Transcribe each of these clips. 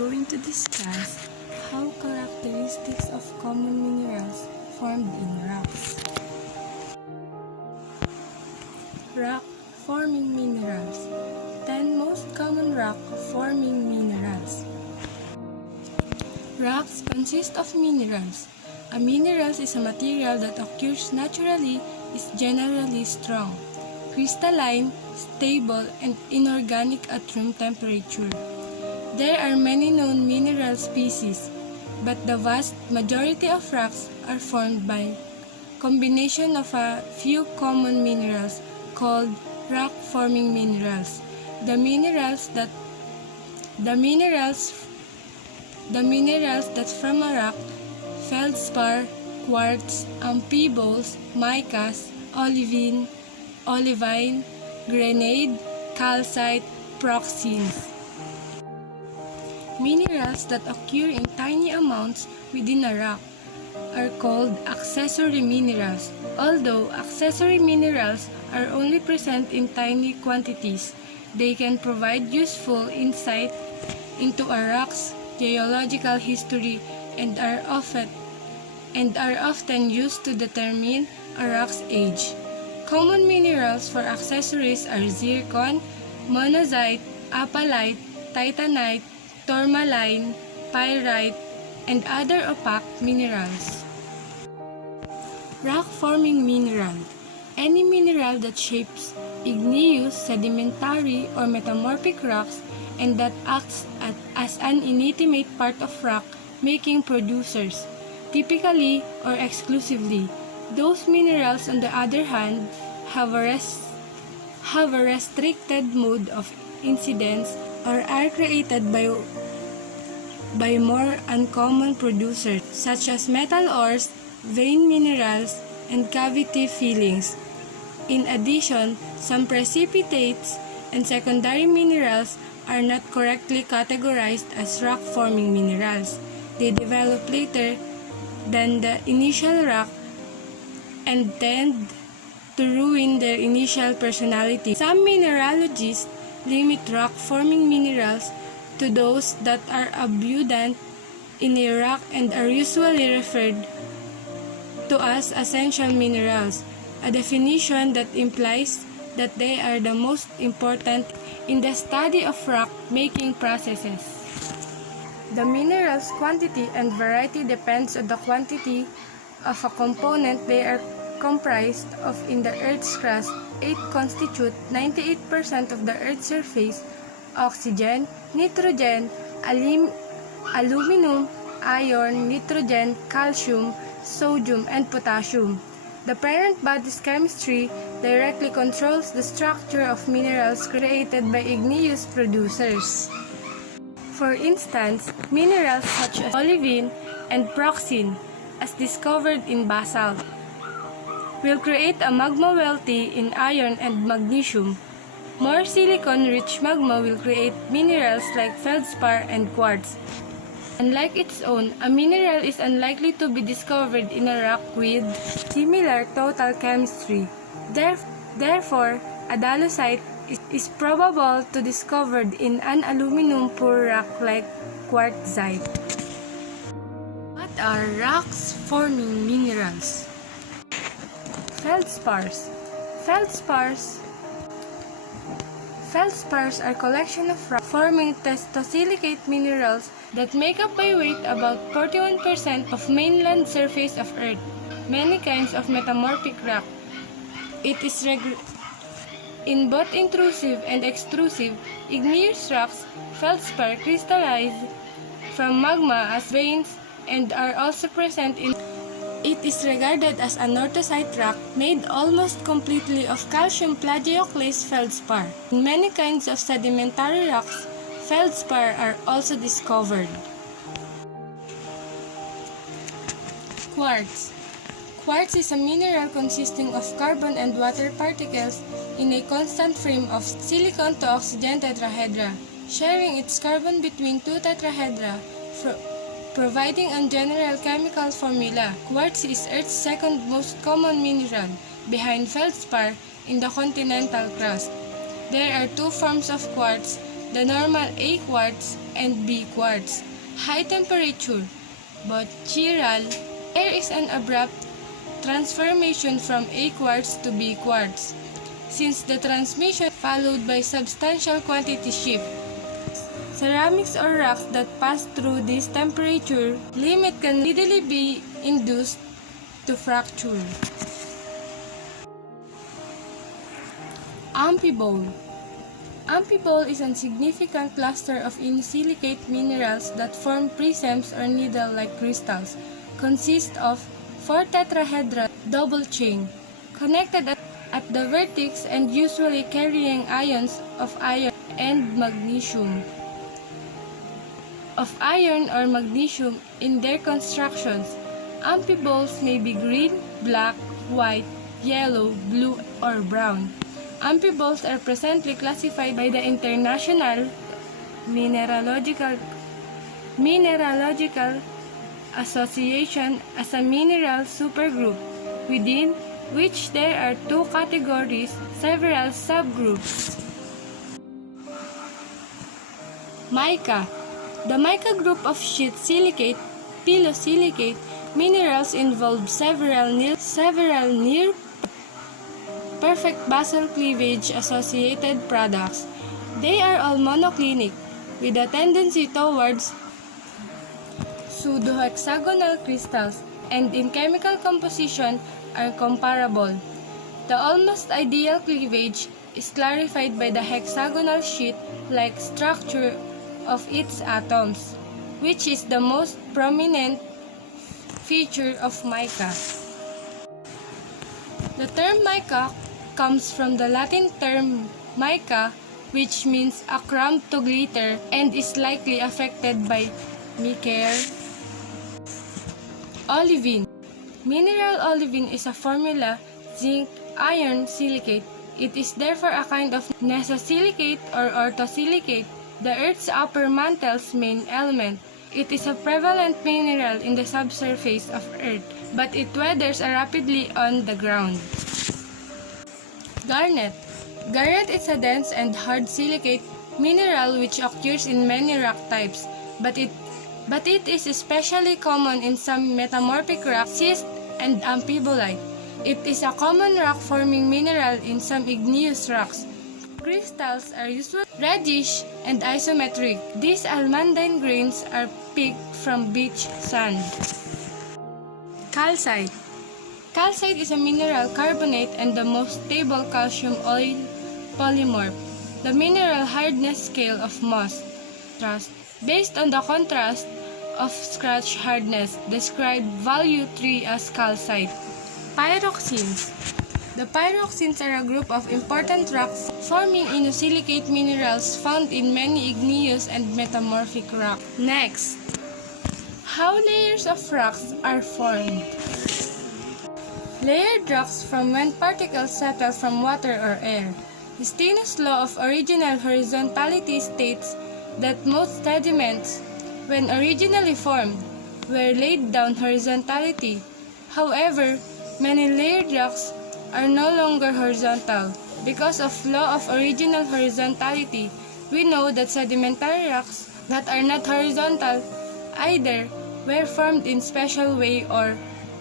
going to discuss how characteristics of common minerals formed in rocks. Rock-forming minerals. 10 most common rock-forming minerals. Rocks consist of minerals. A mineral is a material that occurs naturally, is generally strong, crystalline, stable, and inorganic at room temperature. There are many known mineral species, but the vast majority of rocks are formed by combination of a few common minerals called rock-forming minerals. The minerals that from a rock: feldspar, quartz, amphiboles, micas, olivine, granite, calcite, pyroxenes. Minerals that occur in tiny amounts within a rock are called accessory minerals. Although accessory minerals are only present in tiny quantities, they can provide useful insight into a rock's geological history and are often used to determine a rock's age. Common minerals for accessories are zircon, monazite, apatite, titanite, tourmaline, pyrite, and other opaque minerals. Rock-forming mineral. Any mineral that shapes igneous, sedimentary, or metamorphic rocks and that acts as an inanimate part of rock-making producers, typically or exclusively. Those minerals, on the other hand, have a restricted mode of incidence or are created by more uncommon producers, such as metal ores, vein minerals, and cavity fillings. In addition, some precipitates and secondary minerals are not correctly categorized as rock-forming minerals. They develop later than the initial rock and tend to ruin their initial personality. Some mineralogists limit rock-forming minerals to those that are abundant in a rock and are usually referred to as essential minerals, a definition that implies that they are the most important in the study of rock-making processes. The mineral's quantity and variety depends on the quantity of a component they are comprised of in the Earth's crust. 8 constitute 98% of the Earth's surface: oxygen, nitrogen, aluminum, iron, nitrogen, calcium, sodium, and potassium. The parent body's chemistry directly controls the structure of minerals created by igneous producers. For instance, minerals such as olivine and pyroxene, as discovered in basalt, will create a magma wealthy in iron and magnesium. More silicon-rich magma will create minerals like feldspar and quartz. Unlike its own, a mineral is unlikely to be discovered in a rock with similar total chemistry. Therefore, a dolomite is probable to be discovered in an aluminum-poor rock like quartzite. What are rocks-forming minerals? Feldspars. Feldspars are collection of rock-forming testosilicate minerals that make up by weight about 41% of mainland surface of Earth. Many kinds of metamorphic rock. It is in both intrusive and extrusive igneous rocks. Feldspar crystallize from magma as veins and are also present in. It is regarded as a northosite rock made almost completely of calcium plagioclase feldspar. In many kinds of sedimentary rocks, feldspar are also discovered. Quartz. Quartz is a mineral consisting of carbon and water particles in a constant frame of silicon to oxygen tetrahedra, sharing its carbon between two tetrahedra, providing a general chemical formula. Quartz is Earth's second most common mineral, behind feldspar, in the continental crust. There are two forms of quartz: the normal A quartz and B quartz. High temperature, but chiral, there is an abrupt transformation from A quartz to B quartz. Since the transmission followed by substantial quantity shift, ceramics or rocks that pass through this temperature limit can readily be induced to fracture. Amphibole. Amphibole is a significant cluster of insilicate minerals that form prisms or needle-like crystals. Consist of 4 tetrahedral double chain, connected at the vertex and usually carrying ions of iron and magnesium. Of iron or magnesium in their constructions. Amphiboles may be green, black, white, yellow, blue, or brown. Amphiboles are presently classified by the International Mineralogical Association as a mineral supergroup, within which there are 2 categories, several subgroups. Mica. The mica group of sheet silicate, phyllosilicate minerals involve several near perfect basal cleavage associated products. They are all monoclinic, with a tendency towards pseudohexagonal crystals, and in chemical composition are comparable. The almost ideal cleavage is clarified by the hexagonal sheet-like structure of its atoms, which is the most prominent feature of mica. The term mica comes from the Latin term mica, which means a crumb to glitter, and is likely affected by mica. Olivine. Mineral olivine is a formula zinc iron silicate. It is therefore a kind of nesosilicate or orthosilicate, the Earth's upper mantle's main element. It is a prevalent mineral in the subsurface of Earth, but it weathers rapidly on the ground. Garnet. Garnet is a dense and hard silicate mineral which occurs in many rock types, but it is especially common in some metamorphic rocks, schist and amphibolite. It is a common rock-forming mineral in some igneous rocks. Crystals are usually reddish and isometric. These almandine grains are picked from beach sand. Calcite. Calcite is a mineral carbonate and the most stable calcium oil polymorph. The mineral hardness scale of Mohs trust, based on the contrast of scratch hardness, described value 3 as calcite. Pyroxenes. The pyroxenes are a group of important rock-forming inosilicate minerals found in many igneous and metamorphic rocks. Next, how layers of rocks are formed. Layered rocks form when particles settle from water or air. Steno's law of original horizontality states that most sediments, when originally formed, were laid down horizontally. However, many layered rocks are no longer horizontal. Because of law of original horizontality, we know that sedimentary rocks that are not horizontal either were formed in special way or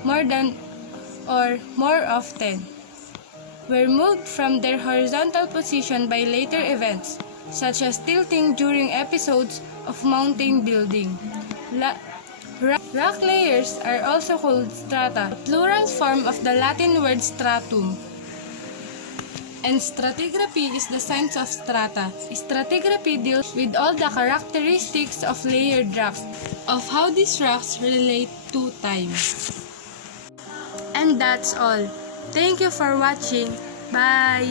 more often were moved from their horizontal position by later events, such as tilting during episodes of mountain building. Rock layers are also called strata, the plural form of the Latin word stratum. And stratigraphy is the science of strata. Stratigraphy deals with all the characteristics of layered rocks, of how these rocks relate to time. And that's all. Thank you for watching. Bye!